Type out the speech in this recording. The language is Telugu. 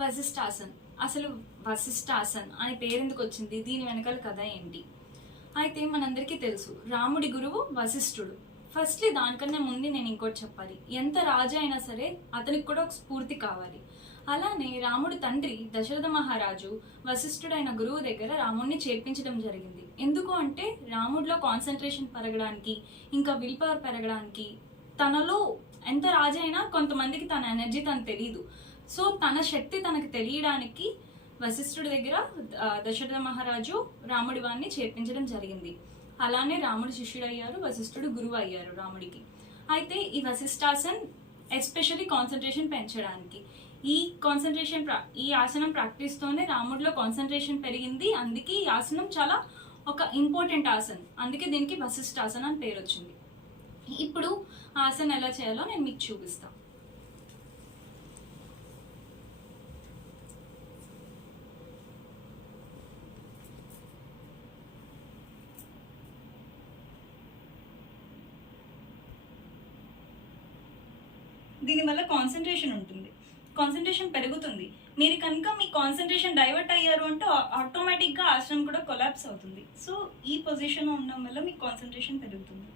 వశిష్ఠాసన్. అసలు వశిష్ఠాసన్ అనే పేరు ఎందుకు వచ్చింది? దీని వెనకాల కథ ఏంటి? అయితే మనందరికీ తెలుసు, రాముడి గురువు వశిష్ఠుడు. ఫస్ట్లీ దానికన్నా ముందు నేను ఇంకోటి చెప్పాలి. ఎంత రాజు అయినా సరే అతనికి కూడా ఒక స్ఫూర్తి కావాలి. అలానే రాముడి తండ్రి దశరథ మహారాజు వశిష్ఠుడైన గురువు దగ్గర రాముడిని చేర్పించడం జరిగింది. ఎందుకు అంటే రాముడిలో కాన్సన్ట్రేషన్ పెరగడానికి, ఇంకా విల్ పవర్ పెరగడానికి. తనలో ఎంత రాజు అయినా కొంతమందికి తన ఎనర్జీ తనకు తెలియదు. సో తన శక్తి తనకు తెలియడానికి వశిష్ఠుడి దగ్గర దశరథ మహారాజు రాముడి వారిని చేర్పించడం జరిగింది. అలానే రాముడు శిష్యుడు అయ్యారు, వశిష్ఠుడు గురువు అయ్యారు రాముడికి. అయితే ఈ వశిష్ఠాసన్ ఎస్పెషల్లీ కాన్సన్ట్రేషన్ పెంచడానికి, ఈ ఆసనం ప్రాక్టీస్ తోనే రాముడిలో కాన్సన్ట్రేషన్ పెరిగింది. అందుకే ఈ ఆసనం చాలా ఒక ఇంపార్టెంట్ ఆసనం. అందుకే దీనికి వశిష్ఠాసన్ అని పేరు వచ్చింది. ఇప్పుడు ఆసనం ఎలా చేయాలో నేను మీకు చూపిస్తాను. దీనివల్ల కాన్సన్ట్రేషన్ ఉంటుంది, కాన్సన్ట్రేషన్ పెరుగుతుంది. మీరు కనుక మీ కాన్సన్ట్రేషన్ డైవర్ట్ అయ్యారు అంటే ఆటోమేటిక్గా ఆసనం కూడా కొలాప్స్ అవుతుంది. సో ఈ పొజిషన్లో ఉండడం వల్ల మీకు కాన్సన్ట్రేషన్ పెరుగుతుంది.